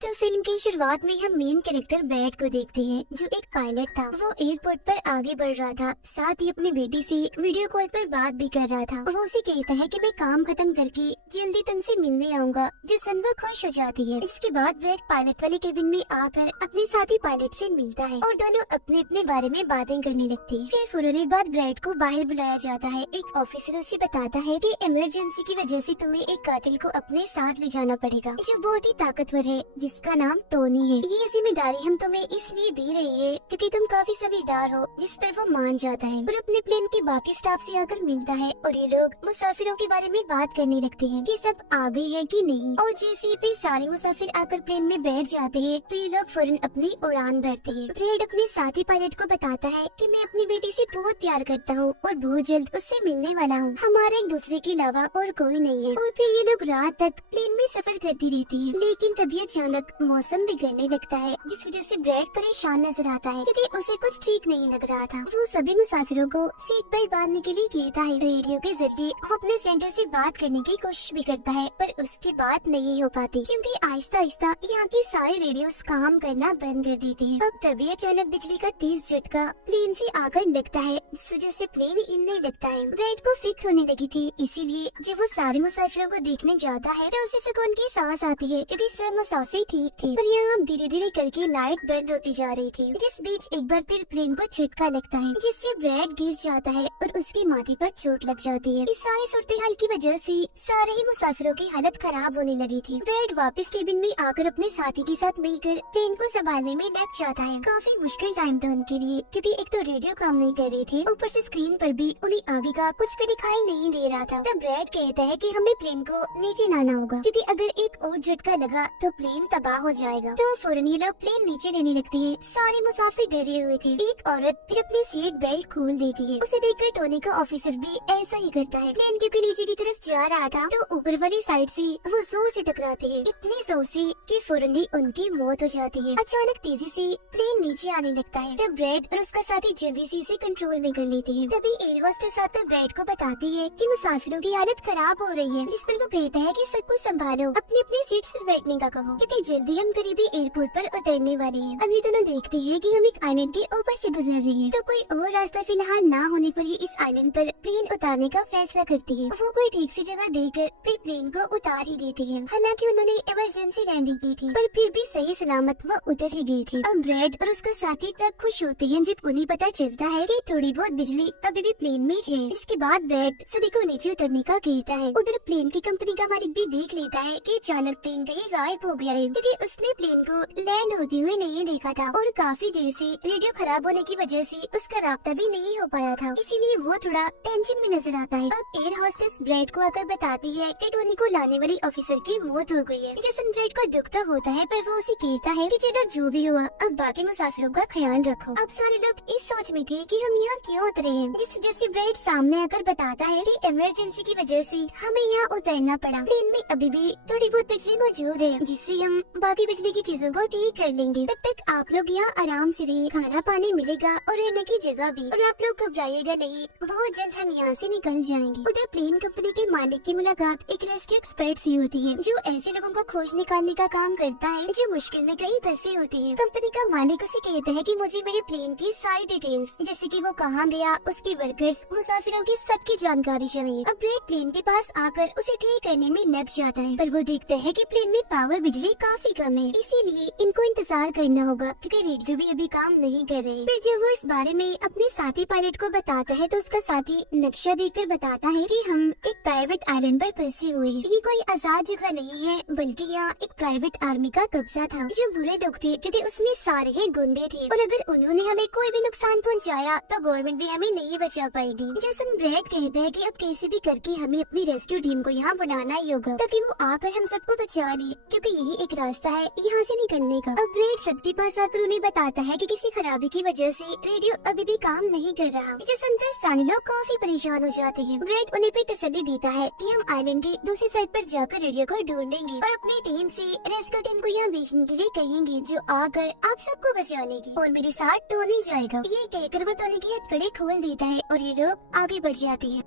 तो फिल्म की शुरुआत में हम मेन कैरेक्टर ब्रैड को देखते हैं, जो एक पायलट था। वो एयरपोर्ट पर आगे बढ़ रहा था, साथ ही अपनी बेटी से वीडियो कॉल पर बात भी कर रहा था। वो उसे कहता है कि मैं काम खत्म करके जल्दी तुमसे मिलने आऊंगा, जो सुन वो खुश हो जाती है। इसके बाद ब्रैड पायलट वाले केबिन में आकर अपने साथी पायलट से मिलता है और दोनों अपने अपने बारे में बातें करने लगते हैं। फिर फौरन बाद ब्रैड को बाहर बुलाया जाता है। एक ऑफिसर उसे बताता है कि इमरजेंसी की वजह से तुम्हें एक कातिल को अपने साथ ले जाना पड़ेगा, जो बहुत ही ताकतवर है, जिसका नाम टोनी है। ये जिम्मेदारी हम तुम्हें इसलिए दे रही है क्योंकि तुम काफी समझदार हो, जिस पर वो मान जाता है और अपने प्लेन के बाकी स्टाफ से आकर मिलता है। और ये लोग मुसाफिरों के बारे में बात करने लगते हैं कि सब आ गए हैं कि नहीं। और जैसे फिर सारे मुसाफिर आकर प्लेन में बैठ जाते हैं तो ये लोग फौरन अपनी उड़ान भरते हैं। ब्रैड अपने साथी पायलट को बताता है कि मैं अपनी बेटी से बहुत प्यार करता हूँ और बहुत जल्द उससे मिलने वाला हूँ। हमारे एक दूसरे के अलावा और कोई नहीं है। और फिर ये लोग रात तक प्लेन में सफर करती रहती है। लेकिन तभी अचानक मौसम बिगड़ने लगता है, जिस वजह से ब्रैड परेशान नजर आता है क्योंकि उसे कुछ ठीक नहीं लग रहा था। वो सभी मुसाफिरों को सीट बेल्ट बांधने के लिए कहता है। रेडियो के जरिए वो अपने सेंटर से बात करने की कोशिश भी करता है, पर उसकी बात नहीं हो पाती क्योंकि आहिस्ता आहिस्ता यहाँ के सारे रेडियोस काम करना बंद कर देते हैं। अब तभी अचानक बिजली का तेज झटका प्लेन से आकर लगता है, जिस वजह से प्लेन हिलने लगता है। ब्रैड को फिक्र होने लगी थी, इसीलिए जब वो सारे मुसाफिरों को देखने जाता है तो उसे सुकून की सांस आती है क्योंकि सब मुसाफिर ठीक थे। पर यहाँ धीरे धीरे करके लाइट बंद होती जा रही थी, जिस बीच एक बार फिर प्लेन को झटका लगता है, जिससे ब्रैड गिर जाता है और उसके माथे पर चोट लग जाती है। इस सारी सूरत हाल की वजह से सारे ही मुसाफिरों की हालत खराब होने लगी थी। ब्रैड वापस केबिन में आकर अपने साथी के साथ मिलकर प्लेन को संभालने में लग जाता है। काफी मुश्किल टाइम था उनके लिए क्योंकि एक तो रेडियो काम नहीं कर रहे थे, ऊपर से स्क्रीन पर भी उन्हें आगे का कुछ भी दिखाई नहीं दे रहा था। तब ब्रैड कहता है कि हमें प्लेन को नीचे लाना होगा क्योंकि अगर एक और झटका लगा तो प्लेन तबाह हो जाएगा। तो फौरन ये लोग प्लेन नीचे लेने लगते हैं। सारे मुसाफिर डरे हुए थे। एक औरत फिर अपनी सीट बेल्ट खोल देती है। उसे देखकर टोनी का ऑफिसर भी ऐसा ही करता है। प्लेन क्योंकि नीचे की तरफ जा रहा था तो ऊपर वाली साइड से वो जोर से टकराते हैं, इतनी जोर से कि फौरन ही उनकी मौत हो जाती है। अचानक तेजी से प्लेन नीचे आने लगता है। तब ब्रैड और उसका साथी जल्दी से इसे कंट्रोल में कर लेते हैं। तभी एयर होस्टेस आकर ब्रैड को बताती है कि मुसाफिरों की हालत खराब हो रही है, जिस पर वो कहता है कि सबको संभालो, अपनी अपनी सीट पर बैठने का कहो क्योंकि जल्दी हम करीबी एयरपोर्ट पर उतरने वाले हैं। अभी दोनों देखते हैं कि हम एक आइलैंड के ऊपर से गुजर रहे हैं, तो कोई और रास्ता फिलहाल ना होने पर ही इस आइलैंड पर प्लेन उतारने का फैसला करती है। वो कोई ठीक सी जगह देकर फिर प्लेन को उतार ही देती है। हालांकि उन्होंने इमरजेंसी लैंडिंग की थी, पर फिर भी सही सलामत वो उतर ही गई थी। अब ब्रैड और उसका साथी तब खुश होते हैं जब उन्हें पता चलता है कि थोड़ी बहुत बिजली अभी भी प्लेन में है। इसके बाद ब्रैड सभी को नीचे उतरने का कहता है। उधर प्लेन की कंपनी का मालिक भी देख लेता है कि अचानक प्लेन कहीं गायब हो गया है क्योंकि उसने प्लेन को लैंड होते हुए नहीं देखा था और काफी देर से रेडियो खराब होने की वजह से उसका राब्ता भी नहीं हो पाया था, इसीलिए वो थोड़ा टेंशन में नजर आता है। अब एयर होस्टेस ब्रैड को आकर बताती है कि टोनी को लाने वाली ऑफिसर की मौत हो गई है। जिससे ब्रैड को दुख तो होता है, पर वो उसे कहता है कि चलो जो भी हुआ अब बाकी मुसाफिरों का ख्याल रखो। अब सारे लोग इस सोच में थे कि हम यहाँ क्यों उतरे हैं, जिस वजह से ब्रैड सामने आकर बताता है कि इमरजेंसी की वजह से हमें यहाँ उतरना पड़ा। प्लेन में अभी भी थोड़ी बहुत बिजली मौजूद है, जिससे हम बाकी बिजली की चीजों को ठीक कर लेंगे। तब तक आप लोग यहाँ आराम से रहिए, खाना पानी मिलेगा और रहने की जगह भी, और आप लोग घबराइएगा नहीं, बहुत जल्द हम यहाँ से निकल जाएंगे। उधर प्लेन कंपनी के मालिक की मुलाकात एक रेस्क्यू एक्सपर्ट से होती है, जो ऐसे लोगों को खोज निकालने का काम करता है जो मुश्किल में कहीं फंसे होते हैं। कंपनी का मालिक उसे कहता है कि मुझे मेरे प्लेन की सारी डिटेल्स, जैसे कि वो कहाँ गया, उसके वर्कर्स, मुसाफिरों की सबकी जानकारी चाहिए। अब ब्रैड प्लेन के पास आकर उसे ठीक करने में लग जाता है, पर वो देखता है कि प्लेन में पावर बिजली काफी कम है, इसीलिए इनको इंतजार करना होगा क्योंकि रेडियो भी अभी काम नहीं कर रहे। फिर जब वो इस बारे में अपने साथी पायलट को बताता है तो उसका साथी नक्शा देखकर बताता है कि हम एक प्राइवेट आइलैंड पर फंसे हुए हैं। ये कोई आजाद जगह नहीं है, बल्कि यहाँ एक प्राइवेट आर्मी का कब्जा था, जो बुरे लोग थे क्योंकि उसमें सारे ही गुंडे थे, और अगर उन्होंने हमें कोई भी नुकसान पहुँचाया तो गवर्नमेंट भी हमें नहीं बचा पाएगी। जैसन ब्रैड कहता है कि अब कैसे भी करके हमें अपनी रेस्क्यू टीम को यहाँ बनाना ही होगा ताकि वो आकर हम सबको बचा ले, क्योंकि यही एक रास्ता है यहाँ से निकलने का। अब ब्रैड सबके पास आकर उन्हें बताता है कि किसी खराबी की वजह से रेडियो अभी भी काम नहीं कर रहा, जो सुनकर सारे लोग काफी परेशान हो जाते हैं। ब्रैड उन्हें भी तसल्ली देता है कि हम आइलैंड की दूसरी साइड पर जाकर रेडियो को ढूंढेंगे और अपनी टीम से रेस्क्यू टीम को यहाँ भेजने के लिए कहेंगे, जो आकर आप सबको बचा लेगी और मेरे साथ टोनी जाएगा। ये कहकर वो टोनी की हथकड़ी खोल देता है और ये लोग आगे बढ़ जाते हैं।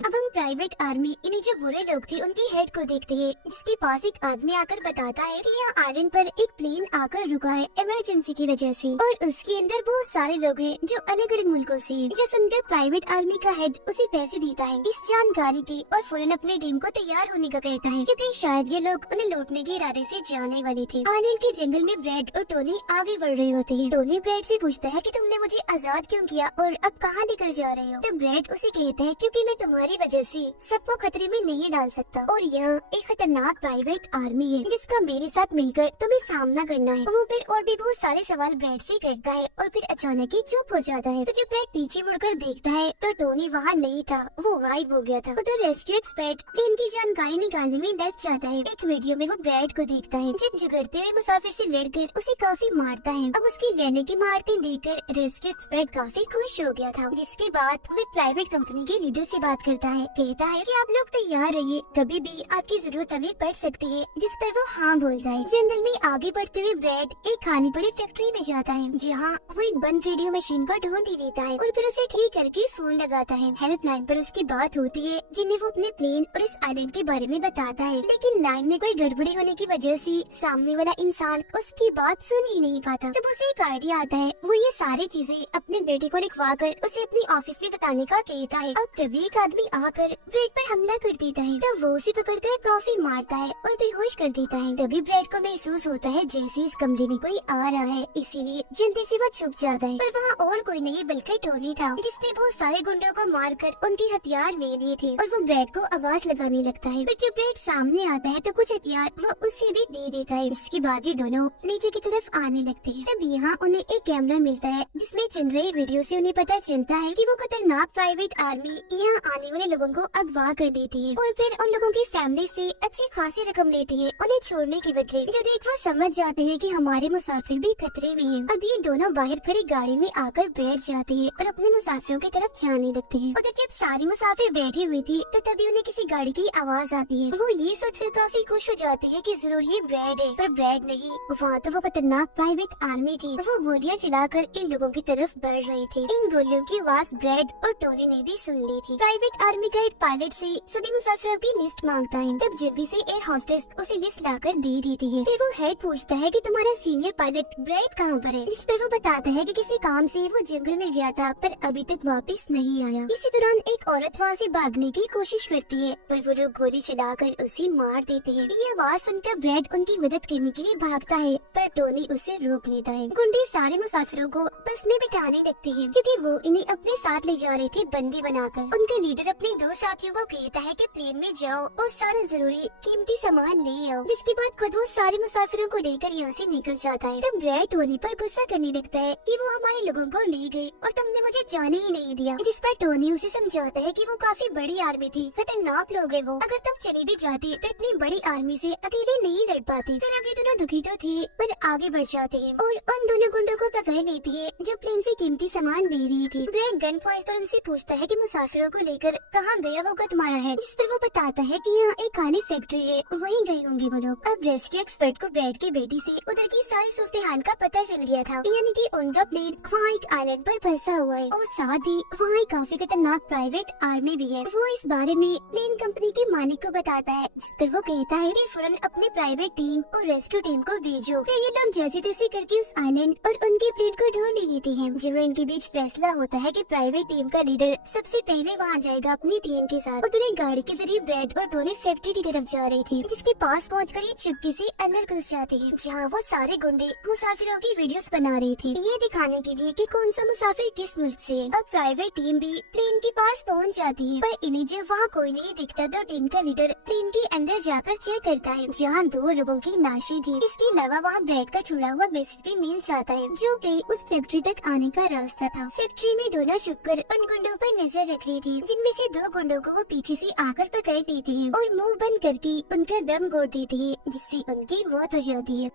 अब हम प्राइवेट आर्मी इन्हें जो बुरे लोग थे उनके हेड को देखते हैं, जिसके पास एक आदमी आकर बताता है कि यहाँ आइलैंड पर एक प्लेन आकर रुका है इमरजेंसी की वजह से, और उसके अंदर बहुत सारे लोग हैं जो अलग अलग मुल्कों से। जो सुनकर प्राइवेट आर्मी का हेड उसे पैसे देता है इस जानकारी की और फौरन अपनी टीम को तैयार होने का कहता है, क्योंकि शायद ये लोग उन्हें लौटने के इरादे से जाने वाले थे। आइलैंड के जंगल में ब्रैड और टोनी आगे बढ़ रहे होते हैं। टोनी ब्रैड से पूछता है कि तुमने मुझे आजाद क्यों किया और अब कहाँ लेकर जा रहे हो? तो ब्रैड उसे कहता है क्योंकि मैं तुम्हारी वजह से सबको खतरे में नहीं डाल सकता, और यहाँ एक खतरनाक प्राइवेट आर्मी है जिसका मेरे साथ मिलकर तुम्हें सामना करना है। वो फिर और भी बहुत सारे सवाल ब्रैड से करता है और फिर अचानक ही चुप हो जाता है। तो जब ब्रैड पीछे मुड़कर देखता है तो टोनी वहाँ नहीं था, वो गायब हो गया था। उधर रेस्क्यू एक्सपर्ट प्लेन की जानकारी निकालने में लग जाता है। एक वीडियो में वो ब्रैड को देखता है जो झगड़ते हुए मुसाफिर से लड़कर उसे काफी मारता है। अब उसकी लड़ने की मारते देखकर रेस्क्यू एक्सपर्ट काफी खुश हो गया था, जिसके बाद वो प्राइवेट कंपनी के लीडर से बात करता है। कहता है कि आप लोग तैयार रहिए, कभी भी आपकी जरूरत हमें पड़ सकती है, जिस पर वो हाँ बोलता है। जंगल में आगे बढ़ते हुए ब्रैड एक खानी पड़ी फैक्ट्री में जाता है, जहाँ वो एक बंद रेडियो मशीन को ढूंढ ही लेता है और फिर उसे ठीक करके फोन लगाता है। हेल्पलाइन पर उसकी बात होती है, जिन्हें वो अपने प्लेन और इस आइलैंड के बारे में बताता है, लेकिन लाइन में कोई गड़बड़ी होने की वजह से सामने वाला इंसान उसकी बात सुन ही नहीं पाता। जब उसे एक आइडिया आता है, वो ये सारी चीजें अपने बेटे को लिखवा कर उसे अपनी ऑफिस में बताने का कहता है। अब तभी एक आदमी आकर ब्रैड पर हमला कर देता है, तो वो उसे पकड़कर काफी मारता है और बेहोश कर देता है। तभी ब्रैड को महसूस होता है जैसे इस कमरे में कोई आ रहा है, इसीलिए जल्दी से वो छुप जाता है। पर वहाँ और कोई नहीं बल्कि टोनी था, जिसने बहुत सारे गुंडों को मारकर उनके हथियार ले लिए थे, और वो ब्रैड को आवाज लगाने लगता है। पर जब ब्रैड सामने आता है तो कुछ हथियार वो उससे भी दे देता है। इसके बाद ये दोनों नीचे की तरफ आने लगते हैं। तब यहाँ उन्हें एक कैमरा मिलता है जिसमें चल रहे वीडियो से उन्हें पता चलता है कि वो खतरनाक प्राइवेट आर्मी यहाँ आने वाले लोगों को अगवा कर देती है और फिर उन लोगों की फैमिली से अच्छी खासी रकम लेती है उन्हें छोड़ने के बदले। जो देख वो समझ जाते हैं कि हमारे मुसाफिर भी खतरे में हैं। अब ये दोनों बाहर खड़ी गाड़ी में आकर बैठ जाते हैं और अपने मुसाफिरों की तरफ जाने लगते हैं। उधर जब सारी मुसाफिर बैठी हुई थी तो तभी उन्हें किसी गाड़ी की आवाज आती है। वो ये सोचकर काफी खुश हो जाते हैं कि जरूर ये ब्रैड है, पर ब्रैड नहीं, वहाँ तो वो खतरनाक प्राइवेट आर्मी थी। वो गोलियां चलाकर इन लोगों की तरफ बढ़ रही थी। इन गोलियों की आवाज ब्रैड और टोनी ने भी सुन ली थी। प्राइवेट आर्मी का एक पायलट से सभी मुसाफिरों की लिस्ट मांगता है। तब जल्दी से एयर होस्टेस उसे लिस्ट लाकर दे देती है। फिर वो हेड पूछता है कि तुम्हारा सीनियर पायलट ब्रैड कहाँ पर है, जिस पर वो बताता है कि किसी काम से वो जंगल में गया था पर अभी तक वापस नहीं आया। इसी दौरान एक औरत वहाँ से भागने की कोशिश करती है, पर वो लोग गोली चलाकर उसे मार देते हैं। ये आवाज सुनकर ब्रैड उनकी मदद करने के लिए भागता है, पर टोनी उसे रोक लेता है। गुंडे सारे मुसाफिरों को बस में बिठाने लगते हैं, क्योंकि वो इन्हें अपने साथ ले जा रहे थे बंदी बनाकर। उनका लीडर अपने दो साथियों को कहता है कि प्लेन में जाओ और सारा जरूरी कीमती सामान ले आओ, जिसके बाद खुद वो सारे मुसाफिरों को लेकर यहाँ से निकल जाता है। तब ब्रैड टोनी पर गुस्सा करने लगता है कि वो हमारे लोगों को ले गए और तुमने मुझे जाने ही नहीं दिया, जिस पर टोनी उसे समझाता है कि वो काफी बड़ी आर्मी थी, खतरनाक लोग हैं वो, अगर तुम चली भी जाती तो इतनी बड़ी आर्मी से अकेले नहीं लड़ पाती। फिर अभी दोनों दुखी तो थे पर आगे बढ़ जाते हैं और उन दोनों गुंडों को पकड़ लेती है जो प्लेन से कीमती सामान ले रही थी। ब्रैड गन पॉइंट पर उनसे पूछता है कि मुसाफिरों को लेकर कहाँ गया होगा तुम्हारा हेड, जिस पर वो बताता है कि यहाँ एक खाली फैक्ट्री है, वहीं गए होंगे वो लोग। अब रेस्क्यू एक्सपर्ट को ब्रैड की बेटी से उधर की सारी सूरत हाल का पता चल गया था, यानी कि उनका प्लेन वहाँ एक आइलैंड पर फंसा हुआ है और साथ ही वहाँ एक काफी खतरनाक प्राइवेट आर्मी भी है। वो इस बारे में प्लेन कंपनी के मालिक को बताता है, जिस पर वो कहता है कि फौरन अपने प्राइवेट टीम और रेस्क्यू टीम को भेजो। फिर ये लोग जैसे तैसे करके उस आइलैंड और उनके प्लेन को ढूंढ लेते हैं। जब इनके बीच फैसला होता है कि प्राइवेट टीम का लीडर सबसे पहले वहाँ जाएगा अपनी टीम के साथ। उधर एक गाड़ी के जरिए ब्रैड और टोनी फैक्ट्री की तरफ जा रही थी, जिसके पास पहुंचकर ये चुपके से अंदर घुस जाते हैं, जहाँ वो सारे गुंडे मुसाफिरों की वीडियोस बना रही थी, ये दिखाने के लिए कि कौन सा मुसाफिर किस मुल्क से है। अब प्राइवेट टीम भी प्लेन के पास पहुंच जाती है, पर इन्हें जब वहाँ कोई नहीं दिखता तो टीम का लीडर प्लेन के अंदर जाकर चेक करता है, जहाँ 2 लोगों की लाशें थी। इसके अलावा वहाँ ब्रैड का छुड़ा हुआ मैसेज भी मिल जाता है, जो कि उस फैक्ट्री तक आने का रास्ता था। फैक्ट्री में दोनों छुपकर उन गुंडों पर नजर रख रही थी, जिनमें से 2 गुंडों को वो पीछे से आकर पकड़ लेते हैं और मुंह बंद करके उनका दम घोट देती है, जिससे उनकी मौत हो जाती है।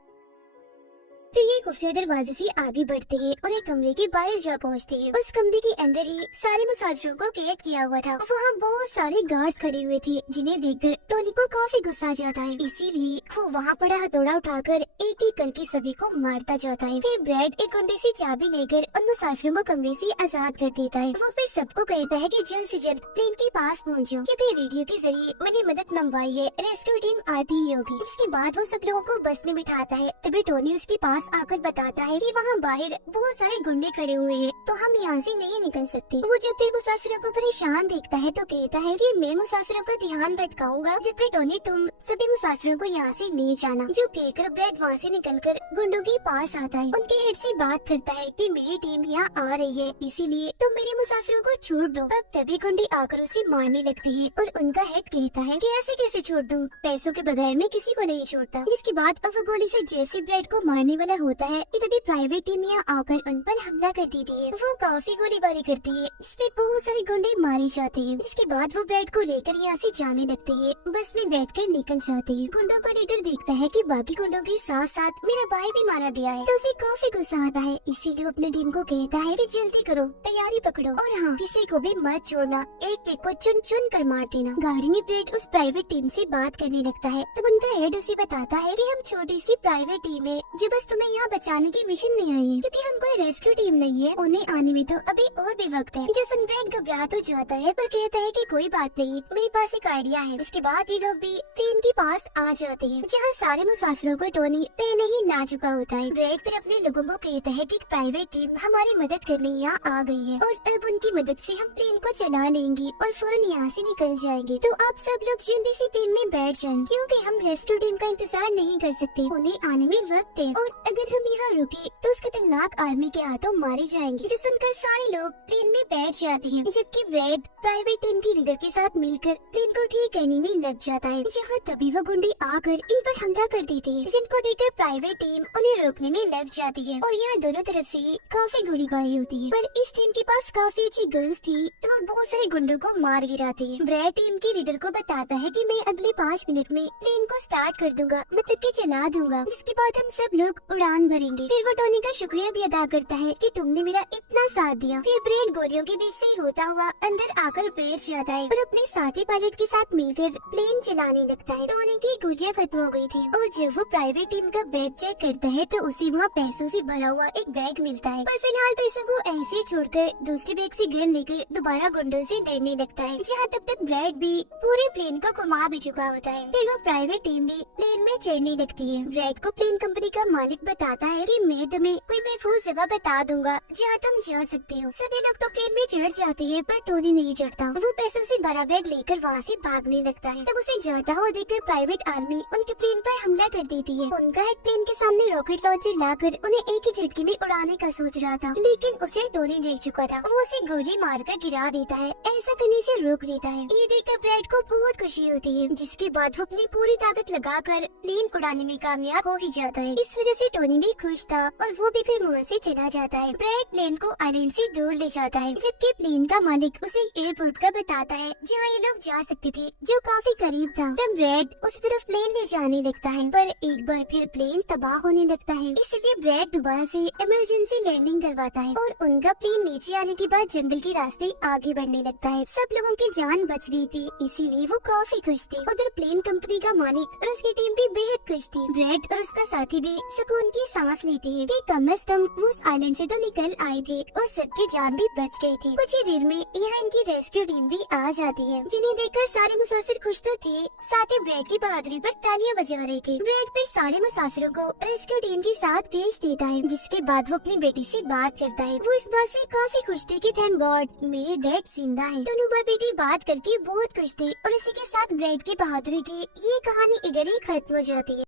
फिर ये खुफिया दरवाजे से आगे बढ़ते हैं और एक कमरे के बाहर जा पहुँचते हैं। उस कमरे के अंदर ही सारे मुसाफिरों को कैद किया हुआ था। वहाँ बहुत सारे गार्ड्स खड़े हुए थे, जिन्हें देखकर टोनी को काफी गुस्सा आ जाता है। इसीलिए वो वहाँ पड़ा हथौड़ा उठाकर एक एक करके सभी को मारता जाता है। फिर ब्रैड एक कुंडे से चाबी लेकर उन मुसाफिरों को कमरे से आजाद कर देता है। वो फिर सबको कहता है कि जल्द से जल्द प्लेन के पास पहुँचो, क्योंकि रेडियो के जरिए उन्हें मदद मंगवाई है, रेस्क्यू टीम आती ही होगी। इसके बाद वो सब लोगों को बस में बिठाता है। तभी टोनी उसके पास आकर बताता है कि वहाँ बाहर बहुत सारे गुंडे खड़े हुए हैं, तो हम यहाँ से नहीं निकल सकते। वो जब भी मुसाफिरों को परेशान देखता है तो कहता है कि मैं मुसाफिरों का ध्यान भटकाऊंगा, जबकि टोनी तुम सभी मुसाफिरों को यहाँ से ले जाना। जो कहकर ब्रैड वहाँ से निकलकर गुंडों के पास आता है। उनके हेड से बात करता है कि मेरी टीम यहाँ आ रही है, इसीलिए तुम मेरे मुसाफिरों को छोड़ दो। अब तभी गुंडे आकर उसे मारने लगते हैं और उनका हेड कहता है कि ऐसे कैसे छोड़ दूं? पैसों के बगैर मैं किसी को नहीं छोड़ता। जिसके बाद अब वो गोली से जैसे ब्रैड को मारने वाला होता है कि तभी प्राइवेट टीम यहाँ आकर उन पर हमला कर देती है। वो काफी गोलीबारी करती है, जिसमें बहुत सारे गुंडे मारे जाते हैं। इसके बाद वो ब्रैड को लेकर यहाँ से जाने लगते हैं। बस में बैठकर निकल जाते हैं। गुंडों का लीडर देखता है कि बाकी गुंडों के साथ साथ मेरा भाई भी मारा गया है, तो उसे काफी गुस्सा आता है। इसीलिए वो अपनी टीम को कहता है कि जल्दी करो, तैयारी पकड़ो और हाँ, किसी को भी मत छोड़ना, एक एक को चुन चुन कर मार देना। गाड़ी में ब्रैड उस प्राइवेट टीम से बात करने लगता है, तब उनका हेड उसे बताता है कि हम छोटी सी प्राइवेट टीम है जो बस तुम्हें यहाँ बचाने की मिशन में आई है, क्योंकि हम कोई रेस्क्यू टीम नहीं है। उन्हें आने में तो अभी और भी वक्त है। जो सुन ब्रैड घबरा तो जाता है, पर कहता है कि कोई बात नहीं, मेरे पास एक आइडिया है। उसके बाद ये लोग भी प्लेन के पास आ जाते हैं, जहाँ सारे मुसाफिरों को टोनी पहले ही ना चुका होता है। ब्रैड फिर अपने लोगों को कहता है कि प्राइवेट टीम हमारी मदद करने यहाँ आ गई है और अब उनकी मदद से हम प्लेन को चला लेंगे और फौरन यहाँ से निकल जाएंगे। तो आप सब लोग जल्दी से प्लेन में बैठ जाएं, क्योंकि हम रेस्क्यू टीम का इंतजार नहीं कर सकते, उन्हें आने में वक्त है और अगर हम यहाँ रुके तो उस खतरनाक आर्मी के हाथों मारे जाएंगे। जो सुनकर सारे लोग प्लेन में बैठ जाते हैं, जबकि ब्रैड प्राइवेट टीम के लीडर के साथ मिलकर प्लेन को ठीक करने में लग जाता है। जहाँ तभी वो गुंडे आकर इन पर हमला कर देते हैं, जिनको देखकर प्राइवेट टीम उन्हें रोकने में लग जाती है और यहाँ दोनों तरफ से काफी गोलीबारी होती है। पर इस टीम के पास काफी अच्छी गन्स थी, तो वो बहुत सारे गुंडों को मार गिराती है। ब्रैड टीम के लीडर को बताता है कि मैं अगले 5 मिनट में प्लेन को स्टार्ट कर दूंगा, मतलब कि चला दूंगा, जिसके बाद हम सब लोग उड़ान भरेंगे। फिर वो टोनी का शुक्रिया भी अदा करता है कि तुमने मेरा इतना साथ दिया। फिर ब्रैड गोलियों के बीच से होता हुआ अंदर आकर बैठ जाता है और अपने साथी पायलट के साथ मिलकर प्लेन चलाने लगता है। टोनी की गोलियां खत्म हो गई थी और जब वो प्राइवेट टीम का बैग चेक करता है तो उसे वहाँ पैसों से भरा हुआ एक बैग मिलता है। पर फिलहाल पैसों को ऐसे ही छोड़कर दूसरे बैग से गन लेकर दोबारा गुंडों से डरने लगता है। जहाँ तब तक ब्रैड भी पूरे प्लेन को घुमा भी चुका होता है। फिर वो प्राइवेट टीम भी प्लेन में चढ़ने लगती है। ब्रैड को प्लेन कंपनी का मालिक बताता है कि मैं तुम्हें कोई महफूज जगह बता दूंगा जहाँ तुम जा सकते हो। सभी लोग तो प्लेन में चढ़ जाते हैं, पर टोनी नहीं चढ़ता। वो पैसों से भरा बैग लेकर वहाँ से भागने लगता है। तब उसे जाता हुआ देखकर प्राइवेट आर्मी उनके प्लेन पर हमला कर देती है। उनका हेड प्लेन के सामने रॉकेट लॉन्चर लाकर उन्हें एक ही झटके में उड़ाने का सोच रहा था, लेकिन उसे टोनी देख चुका था। वो उसे गोली मारकर गिरा देता है, ऐसा करने से रोक लेता है। ये देखकर ब्रैड को बहुत खुशी होती है, जिसके बाद वो अपनी पूरी ताकत लगाकर प्लेन उड़ाने में कामयाब हो ही जाता है। इस वजह से टोनी भी खुश था और वो भी फिर वहाँ से चला जाता है। ब्रैड प्लेन को आइलैंड से दूर ले जाता है, जबकि प्लेन का मालिक उसे एयरपोर्ट का बताता है जहाँ ये लोग जा सकते थे, जो काफी करीब था। तब ब्रैड उस तरफ प्लेन ले जाने लगता है, पर एक बार फिर प्लेन तबाह होने लगता है। इसलिए ब्रैड दोबारा से इमरजेंसी लैंडिंग करवाता है और उनका प्लेन नीचे आने के बाद जंगल के रास्ते आगे बढ़ने लगता है। सब लोगों की जान बच गई थी, इसीलिए वो काफी खुश थे। उधर प्लेन कंपनी का मालिक और उसकी टीम भी बेहद खुश थी। ब्रैड और उसका साथी भी सुकून की सांस लेते हैं कि कम से कम उस आइलैंड से तो निकल आए थे और सबकी जान भी बच गई थी। कुछ ही देर में यहाँ इनकी रेस्क्यू टीम भी आ जाती है, जिन्हें देखकर सारे मुसाफिर खुश तो थे, साथ ही ब्रैड की बहादुरी पर तालियां बजा रहे थे। ब्रैड फिर सारे मुसाफिरों को रेस्क्यू टीम के साथ भेज देता है, जिसके बाद वो अपनी बेटी से बात करता है। वो इस बात से काफी खुश थे कि थैंक गॉड मेरे डैड जिंदा है। दोनों भाई बेटी बात करके बहुत खुश थे और इसी के साथ ब्रैड की बहादुरी की ये कहानी इधर ही खत्म हो जाती है।